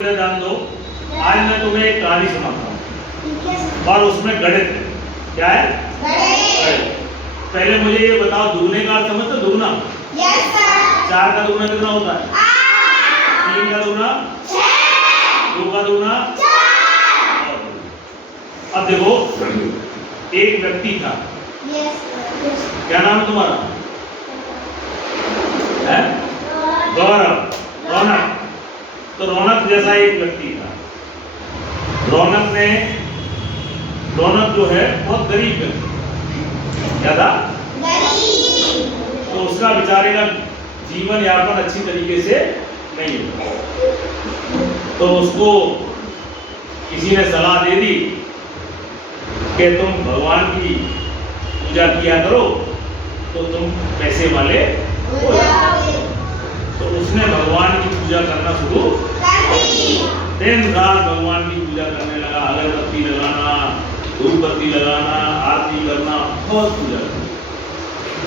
जान दो, आज मैं तुम्हें एक कहानी सुनाता हूँ और उसमें गणित है। क्या है? गणित। पहले मुझे ये बताओ, दुगने का अर्थ समझते हो? दुगना? Yes sir. 4 का दुगना कितना होता है? 8। 3 का दुगना 6। 2 का दुगना 4। अब देखो, एक व्यक्ति था। क्या नाम तुम्हारा है? गौरव। रौनक। तो रौनक जैसा एक व्यक्ति था। रौनक जो है बहुत गरीब व्यक्ति। क्या था? गरीब। तो उसका बेचारे का जीवन यापन अच्छी तरीके से नहीं होता। तो उसको किसी ने सलाह दे दी कि तुम भगवान की पूजा किया करो तो तुम पैसे वाले हो जाओगे। तो उसने भगवान की पूजा करना शुरू कर दी। दिन रात भगवान की पूजा करने लगा, अगरबत्ती लगाना, धूपबत्ती लगाना, आरती करना, बहुत पूजा करना।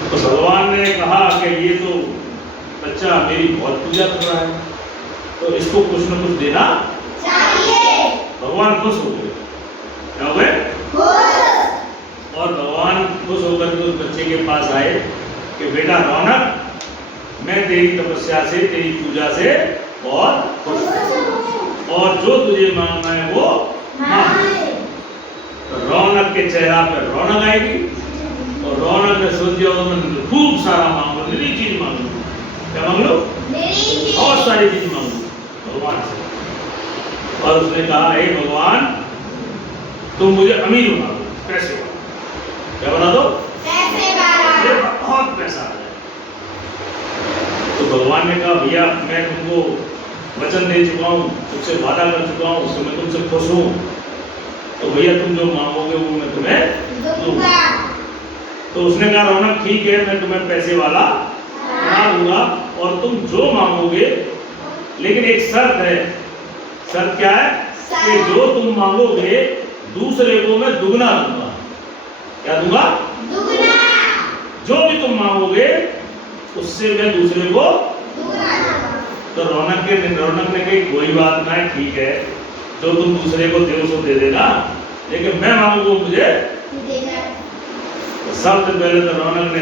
तो भगवान ने कहा कि ये तो बच्चा मेरी बहुत पूजा कर रहा है, तो इसको कुछ न कुछ देना चाहिए। भगवान खुश हो गए। क्या हो गए? खुश। और भगवान खुश होकर के उस बच्चे के पास आए कि बेटा रौनक, मैं तेरी तपस्या से, तेरी पूजा से बहुत खुश हूं और जो तुझे मांगना है वो मांग। तो रौनक के चेहरा पर रौनक आएगी और रौनक ने सोचा मैं खूब सारा मांगू, नई चीज मांगू। क्या मांग लो? बहुत सारी चीज मांगू भगवान से। और उसने कहा, हे भगवान, तुम मुझे अमीर बना दो, पैसे वाला। क्या बना दो? पैसे वाला। बहुत पैसा आ जाए। तो भगवान ने कहा, भैया मैं तुमको वचन दे चुका हूँ, तुमसे वादा कर चुका हूँ, उससे मैं तुमसे खुश हूँ, तो भैया तुम जो मांगोगे वो मैं तुम्हें दूंगा। तो उसने कहा, रौनक ठीक है, मैं तुम्हें पैसे वाला बना दूंगा और तुम जो मांगोगे, लेकिन एक शर्त है। शर्त क्या है? कि जो तुम मांगोगे दूसरे को मैं दुगना दूंगा। क्या दूंगा? दुगना। जो भी तुम मांगोगे उससे मैं दूसरे को दुगना। तो रौनक ने कही, कोई बात नहीं, ठीक है, जो तुम दूसरे को दे उसको दे देना, लेकिन मैं मांगू मुझे देना। तो सबसे पहले तो रौनक ने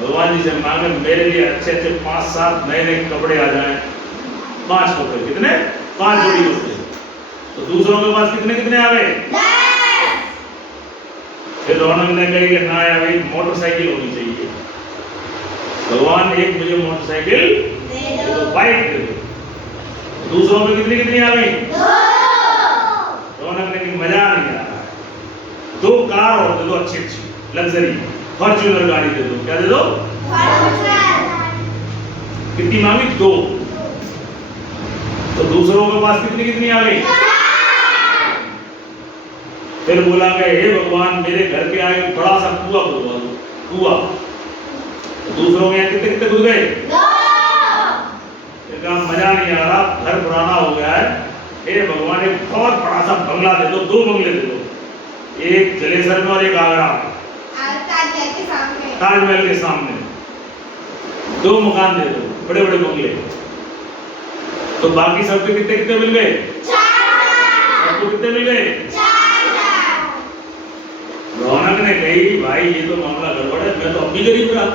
भगवान जी से मांगे, मेरे लिए अच्छे अच्छे 5-7 नए कपड़े आ जाएं। 5 कपड़े। कितने? 5 जोड़ी कपड़े। तो दूसरों के पास कितने आ गए? 10। फिर रौनक ने कही कि ना यार, मोटरसाइकिल होनी चाहिए। भगवान, एक मुझे मोटरसाइकिल दे दो, बाइक दे दो। दूसरों में कितनी आ गई? 2। रौनक ने कहा, मजा नहीं आ रहा है, 2 कार और दे दो, अच्छी लग्जरी फॉर्च्यूनर गाड़ी दे दो। क्या दे दो? फॉर्च्यूनर। कितनी मांगी? 2। तो दूसरों के पास कितनी आ गई? 4। फिर बोला कि हे भगवान, मेरे घर के आगे बड़ा सा कुआं खुदवा दो। कुआं। दूसरों में कितने घुस गए? 2। मजा नहीं आ रहा, घर पुराना हो गया है, हे भगवान एक बहुत बड़ा सा बंगला दे दो, 2 बंगले दे दो, एक जलेसर में और एक आगरा ताजमहल के सामने। 2 मकान दे दो, बड़े बड़े बंगले। तो बाकी सबके कितने मिल गए? 4। सबको कितने मिल गए? 4। रौनक ने कही, भाई ये तो मामला गड़बड़ है, मैं तो अब भी गरीब रहा।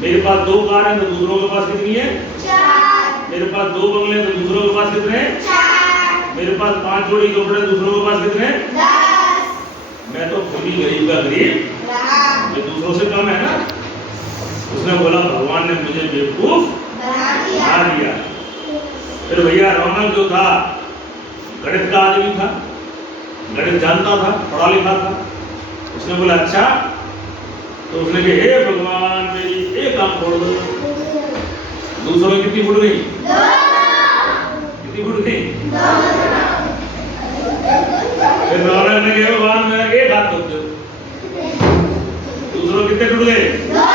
मेरे पास 2 कार है तो दूसरों के पास कितनी है? 4। मेरे पास 2 बंगले तो दूसरों के पास कितने हैं? 4। मेरे पास 5 जोड़ी कपड़े, दूसरों के पास कितने हैं? 10। मैं तो खुद ही गरीब का गरीब रहा, ये दूसरों से कम है ना। उसने बोला, भगवान ने मुझे बेवकूफ बना दिया। फिर भैया रौनक जो था गणित का आदमी था, गणित जानता था, पढ़ा लिखा था। उसने बोला, अच्छा। तो उसने कहा, हे भगवान, मेरी एक आंख फोड़ दो। दूसरों में कितनी फुट गई? 2। कितनी फुट गई? 2। फिर रौनक ने कहा, भगवान मेरा एक हाथ तोड़ दो। दूसरों कितने टूट गए? 2।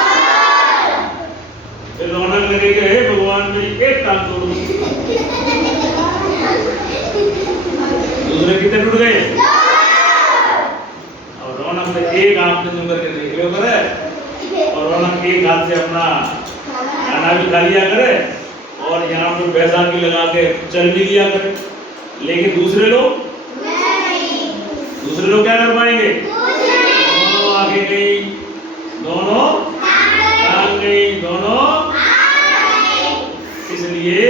फिर रौनक ने कहा, हे भगवान, मेरी एक टांग तोड़ दो। दूसरे कितने टूट गए? 2। और रौनक ने एक आंख से सुन करके देख लियो करे, और रौनक एक हाथ से अपना खाना भी खा लिया करे और यहाँ दिमाग में बैसाखी लगा के चल भी दिया करें, लेकिन दूसरे लोग क्या कर पाएंगे? दोनों आगे गई, दोनों टांग गई, दोनों। इसलिए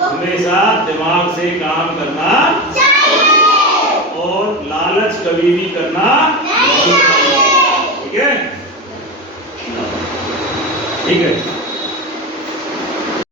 हमेशा दिमाग से काम करना और लालच कभी भी करना नहीं। ठीक है, ठीक है।